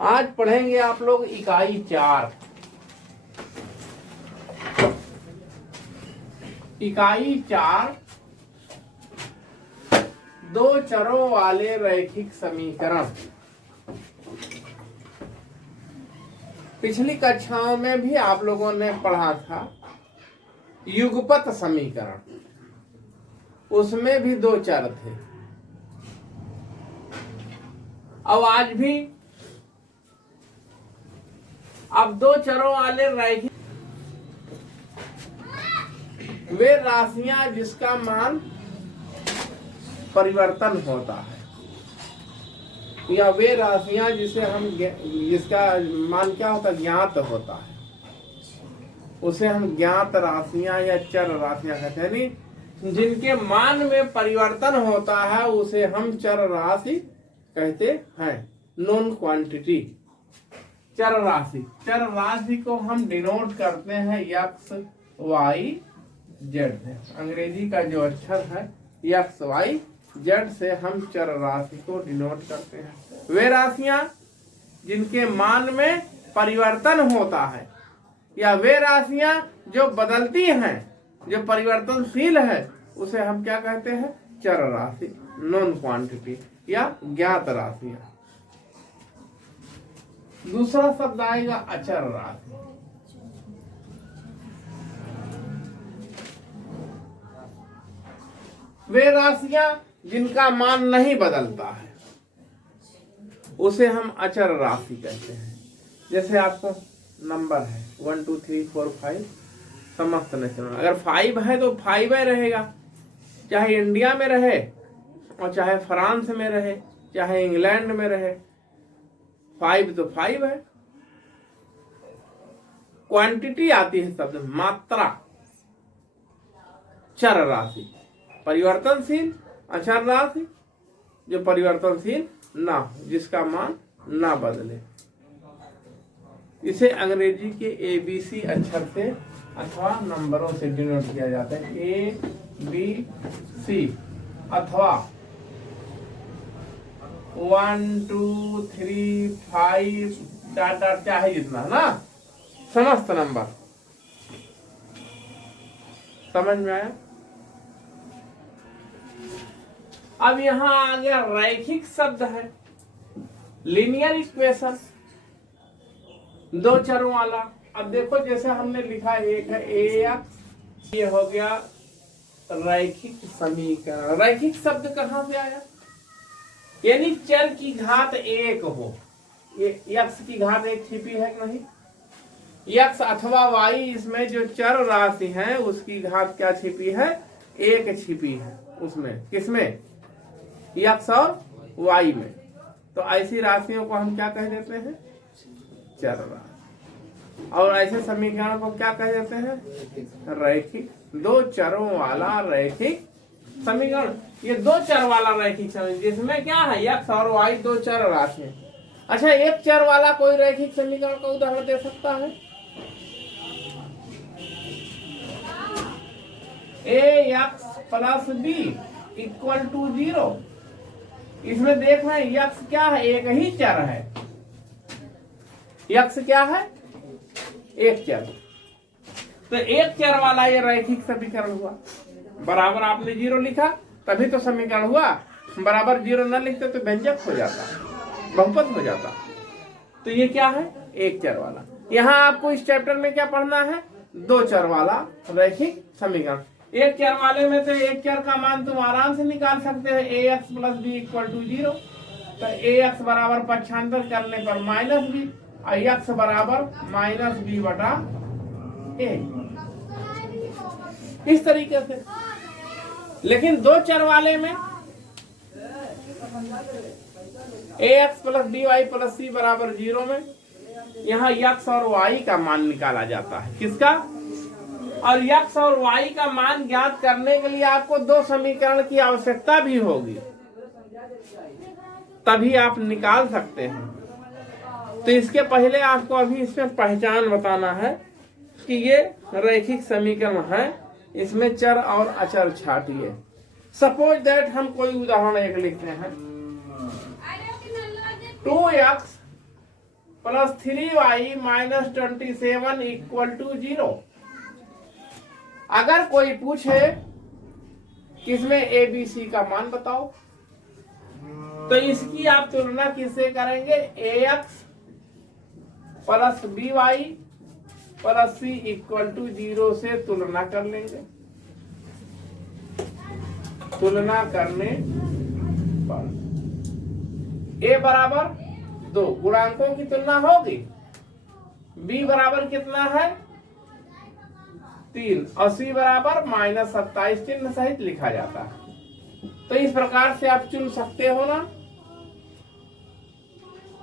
आज पढ़ेंगे आप लोग इकाई 4। इकाई 4 दो चरों वाले रैखिक समीकरण। पिछली कक्षाओं में भी आप लोगों ने पढ़ा था युगपत समीकरण, उसमें भी दो चर थे। अब आज भी अब दो चरों वाले रैखिक वे राशियां जिसका मान परिवर्तन होता है, या वे राशियां जिसका मान क्या होता है, ज्ञात होता है, उसे हम ज्ञात राशियां या चर राशियां कहते हैं। नहीं, जिनके मान में परिवर्तन होता है उसे हम चर राशि कहते हैं, नॉन क्वांटिटी। चर राशि को हम डिनोट करते हैं एक्स वाई जेड से। अंग्रेजी का जो अक्षर है एक्स वाई जेड से हम चर राशि को डिनोट करते हैं। वे राशियां जिनके मान में परिवर्तन होता है, या वे राशियां जो बदलती हैं, जो परिवर्तनशील है, उसे हम क्या कहते हैं, चर राशि, नॉन क्वांटिटी या ज्ञात राशियां। दूसरा शब्द आएगा अचर राशि। वे राशियां जिनका मान नहीं बदलता है उसे हम अचर राशि कहते हैं। जैसे आपको नंबर है 1 2 3 4 5 समस्त नेशनल, अगर 5 है तो 5 ही रहेगा, चाहे इंडिया में रहे और चाहे फ्रांस में रहे, चाहे इंग्लैंड में रहे, 5 तो 5 है। क्वांटिटी आती है शब्द मात्रा, चर राशि परिवर्तनशील, अचर राशि जो परिवर्तनशील ना हो, जिसका मान ना बदले। इसे अंग्रेजी के ABC अक्षर से अथवा नंबरों से डिनोट किया जाता है, ABC अथवा 1 2 3 5 डॉट चाहे जितना ना, समस्त नंबर। समझ में आया? अब यहां आ गया रैखिक शब्द है, लीनियर इक्वेशन, दो चरों वाला। अब देखो जैसे हमने लिखा, एक है AX, ये हो गया रैखिक समीकरण। रैखिक शब्द कहां से आया? यानी चर की घात एक हो। ये x की घात एक छिपी है कि नहीं? x अथवा y, इसमें जो चर राशि है उसकी घात क्या छिपी है? एक छिपी है उसमें। किसमें? x और y में। तो ऐसी राशियों को हम क्या कह देते हैं? चर राशि। और ऐसे समीकरण को क्या कह देते हैं? रैखिक। दो चरों वाला रैखिक समीकरण। ये दो चर वाला रैखिक समीकरण, जिसमें क्या है, x और y दो चर राशि है। अच्छा, एक चर वाला कोई रैखिक समीकरण का उदाहरण दे सकता है? ax plus b equal to 0। इसमें देख रहे हैं x क्या है? एक ही चर है। x क्या है? एक चर। तो एक चर वाला ये रैखिक समीकरण हुआ। बराबर आपने 0 लिखा तभी तो समीकरण हुआ, बराबर 0 न लिखते तो व्यंजक हो जाता, बहुपद हो जाता। तो ये क्या है? एक चर वाला। यहाँ आपको इस चैप्टर में क्या पढ़ना है? दो चर वाला रैखिक समीकरण। एक चर वाले में तो एक चर का मान तुम आराम से निकाल सकते हैं, ax plus b equal to 0। तो ax बराबर पक्षांतर करने पर माइनस बी, और x बराबर माइनस बी बटा a, इस तरीके से। लेकिन दो चर वाले में ax plus d y plus c बराबर 0 में यहाँ x और y का मान निकाला जाता है। किसका? और x और y का मान ज्ञात करने के लिए आपको दो समीकरण की आवश्यकता भी होगी, तभी आप निकाल सकते हैं। तो इसके पहले आपको अभी इसमें पहचान बताना है कि ये रैखिक समीकरण है, इसमें चर और अचर छाटिए। सपोज दैट हम कोई उदाहरण एक लिखते हैं, 2x plus 3y minus 27 equal to 0। अगर कोई पूछे किसमें ए बी सी का मान बताओ, तो इसकी आप तुलना किससे करेंगे? ax plus by plus c equal to 0 से तुलना कर लेंगे। तुलना करने पर a बराबर 2, गुणांकों की तुलना होगी। b बराबर कितना है? 3 और c बराबर माइनस 27 चिन्ह सहित लिखा जाता है। तो इस प्रकार से आप चुन सकते हो ना।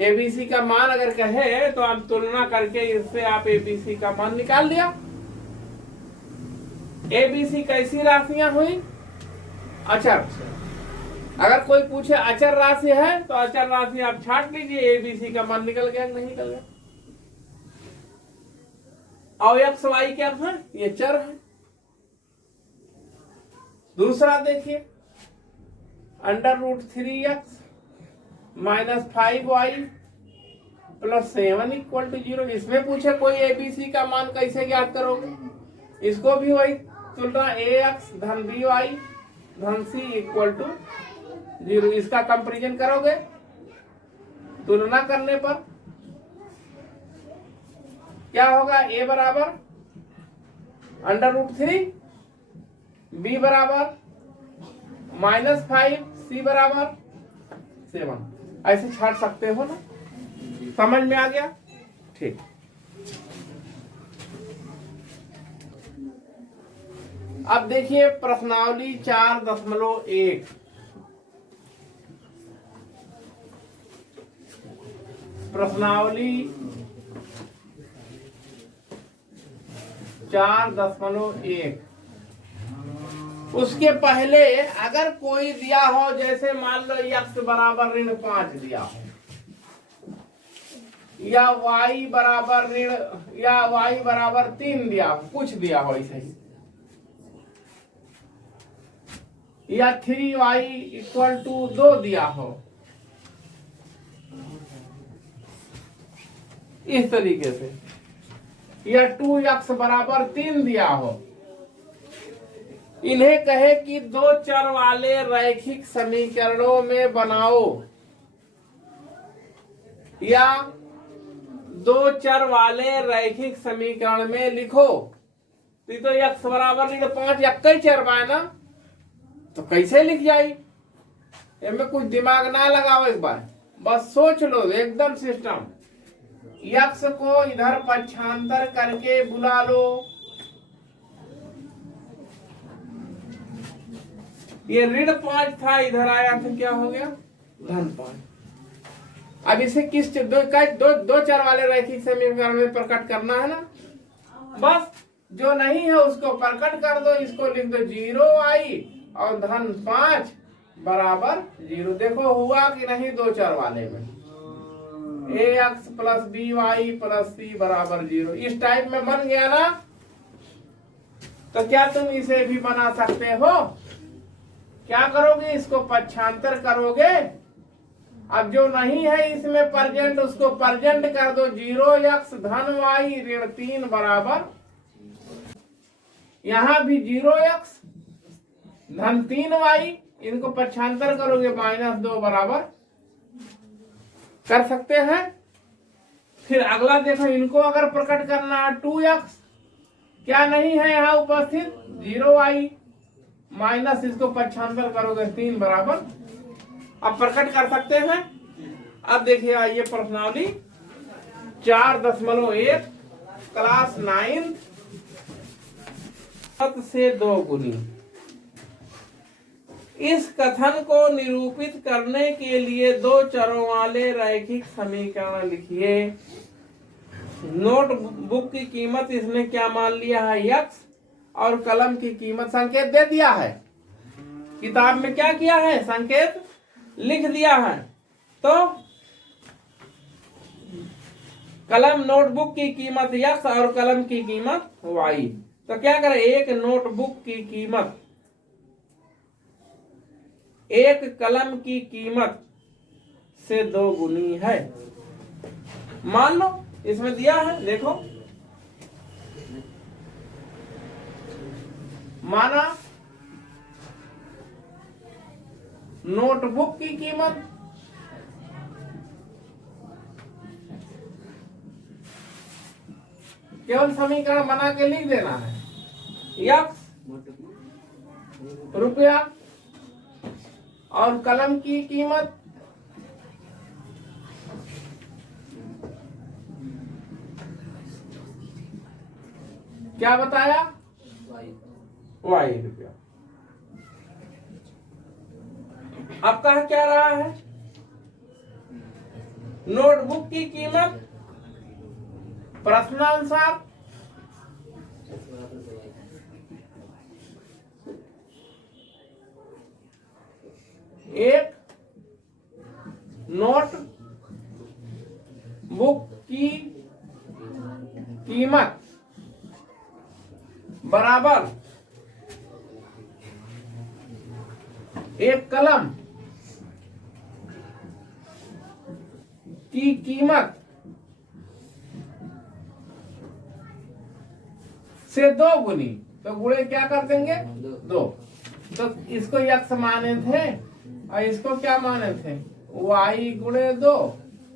एबीसी का मान अगर कहे तो आप तुलना करके इससे आप एबीसी का मान निकाल लिया। एबीसी कैसी राशियां हुई? अचर। अगर कोई पूछे अचर राशि है तो अचर राशि आप छाट लीजिए, एबीसी का मान निकल गया नहीं निकल गया। और एक्स वाई क्या है? ये चर है। दूसरा देखिए, √3x minus 5y plus 7 equal to 0। इसमें पूछे कोई एबीसी का मान कैसे ज्ञात करोगे? इसको भी वही तुलना ax धन by धन c इक्वल टू 0, इसका कंपेरिजन करोगे। तुलना करने पर क्या होगा? a बराबर √3, b बराबर -5, c बराबर 7। ऐसे छाट सकते हो ना। समझ में आ गया? ठीक। अब देखिए प्रश्नावली 4.1। प्रश्नावली 4.1। उसके पहले अगर कोई दिया हो, जैसे मान लो x बराबर -5 दिया हो, या y बराबर y बराबर 3 दिया हो, कुछ दिया हो ऐसे ही, या 3y इक्वल टू 2 दिया हो, इस तरीके से, या 2x बराबर 3 दिया हो। इन्हें कहे कि दो चर वाले रैखिक समीकरणों में बनाओ, या दो चर वाले रैखिक समीकरण में लिखो। तो x बराबर 5 कई चर बाय ना, तो कैसे लिख जाई? इनमें कुछ दिमाग ना लगाओ, एक बार बस सोच लो एकदम सिस्टम। x को इधर पक्षांतर करके बुला लो। ये -5 था, इधर आया तो क्या हो गया? -5। अब इसे किस दो चर वाले रैखिक समीकरण में प्रकट करना है ना। बस जो नहीं है उसको प्रकट कर दो। इसको लिख दो 0y और -5 बराबर 0। देखो हुआ कि नहीं दो चर वाले में? ax plus by plus c बराबर 0। इस टाइप में बन गया ना। तो क्या तुम इसे भी बना सकते हो? क्या करोगे? इसको पक्षांतर करोगे। अब जो नहीं है इसमें परजेंट, उसको परजेंट कर दो। 0x धन y ऋण 3 बराबर, यहां भी 0x धन 3y, इनको पक्षांतर करोगे -2 बराबर, कर सकते हैं। फिर अगला देखो, इनको अगर प्रकट करना है 2x, क्या नहीं है यहाँ उपस्थित? 0y माइनस, इसको पक्षांतर करोगे 3 बराबर, अब प्रकट कर सकते हैं। अब देखिए आइए प्रश्नावली 4.1 क्लास 9 से 2 गुनी। इस कथन को निरूपित करने के लिए दो चरों वाले रैखिक समीकरण लिखिए। नोटबुक की कीमत इसने क्या मान लिया है? x, और कलम की कीमत संकेत दे दिया है। किताब में क्या किया है? संकेत लिख दिया है। तो कलम नोटबुक की कीमत x और कलम की कीमत y। तो क्या करें? एक नोटबुक की कीमत, एक कलम की कीमत से 2 गुनी है। मान लो इसमें दिया है, देखो माना नोटबुक की कीमत केवल समीकरण बना के लिख देना है, x रुपया और कलम की कीमत क्या बताया, y रुपया। अब कहा क्या रहा है, नोटबुक की कीमत प्रश्नानुसार एक नोट बुक की कीमत बराबर एक कलम की कीमत से 2 गुनी, तो गुणे क्या कर देंगे 2। तो इसको यक्स माने थे और इसको क्या माने थे y गुणे 2,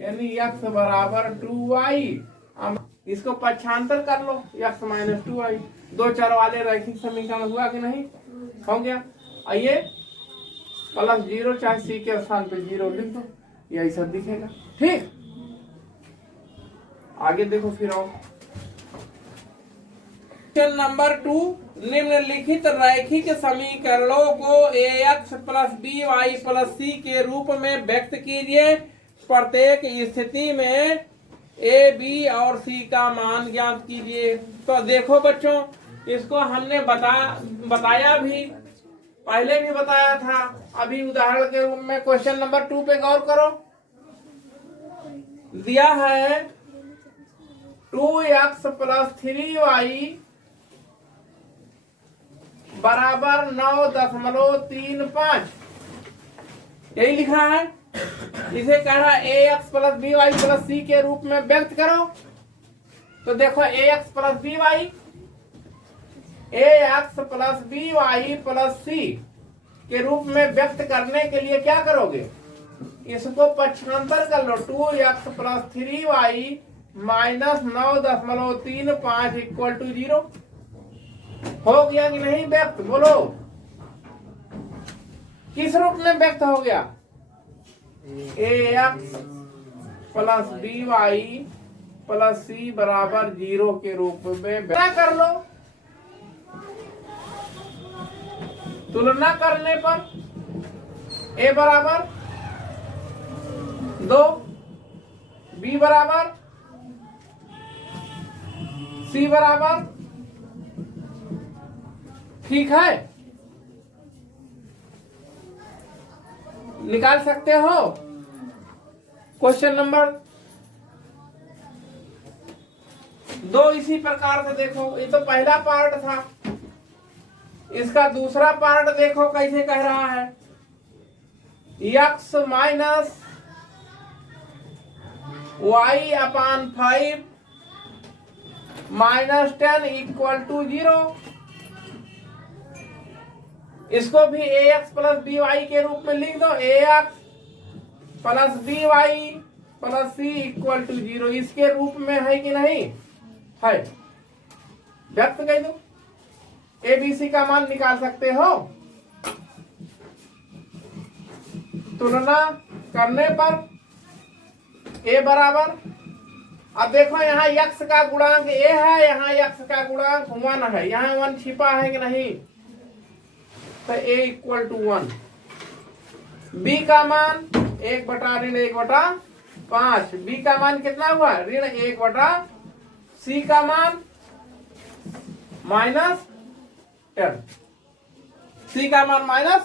यानी x बराबर 2y। इसको पक्षांतर कर लो, x माइनस 2y। 2 चर वाले रैखिक समीकरण हुआ कि नहीं, हो गया। आइए प्लस 0 चाहे c के स्थान पे 0 लिख दो, यही सब दिखेगा। ठीक, आगे देखो फिर आओ। क्वेश्चन नंबर 2, निम्नलिखित रैखिक समीकरणों को ax plus by plus c के रूप में व्यक्त कीजिए। प्रत्येक स्थिति में a, b और c का मान ज्ञात कीजिए। तो देखो बच्चों, इसको हमने बताया भी, पहले भी बताया था, अभी उदाहरण के रूप में क्वेश्चन नंबर 2 पे गौर करो। दिया है 2x प्लस 3y बराबर 9.35, यही लिखा है। इसे कह रहा है ax plus by plus c के रूप में व्यक्त करो। तो देखो ax plus by, ax plus by plus c के रूप में व्यक्त करने के लिए क्या करोगे, इसको पक्षांतर कर लो। 2x plus 3y minus 9.35 equal to 0। हो गया कि नहीं व्यक्त, बोलो किस रूप में व्यक्त हो गया, ax plus by plus c बराबर 0 के रूप में क्या कर लो। तुलना करने पर a बराबर 2, b बराबर, c बराबर, ठीक है, निकाल सकते हो। क्वेश्चन नंबर 2 इसी प्रकार से देखो, ये तो पहला पार्ट था, इसका दूसरा पार्ट देखो कैसे कह रहा है, x माइनस y अपान 5 माइनस 10 इक्वल टू 0। इसको भी ax प्लस by के रूप में लिख दो, ax plus by plus c equal to 0, इसके रूप में है कि नहीं है, व्यक्त कर दो। a b c का मान निकाल सकते हो। तुलना करने पर a बराबर, अब देखो यहाँ x का गुणांक a है, यहाँ x का गुणांक 1 है, यहाँ 1 छिपा है कि नहीं, तो a इक्वल टू 1। b का मान 1 बटा ऋण 1 बटा 5, b का मान कितना हुआ ऋण 1 बटा, c का मान माइनस 10, c का मान माइनस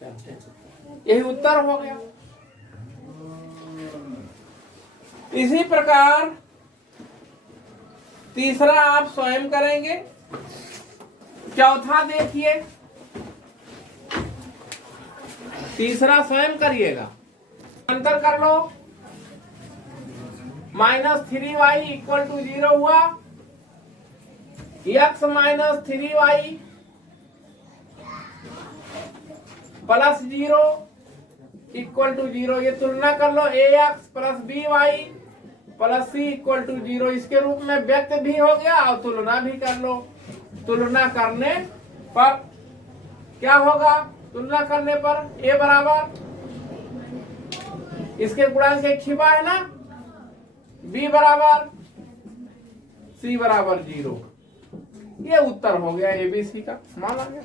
10, यही उत्तर हो गया। इसी प्रकार तीसरा आप स्वयं करेंगे। चौथा देखिए, तीसरा स्वयं करिएगा, अंतर कर लो। -3y इक्वल टू 0 हुआ, x minus 3y plus 0 equal to 0। ये तुलना कर लो, ax plus by plus c equal to 0 इसके रूप में व्यक्त भी हो गया और तुलना भी कर लो। तुलना करने पर क्या होगा? तुलना करने पर a बराबर इसके गुणांक एक छिपा है ना, b बराबर c बराबर 0। ये उत्तर हो गया ABC का, माना गया।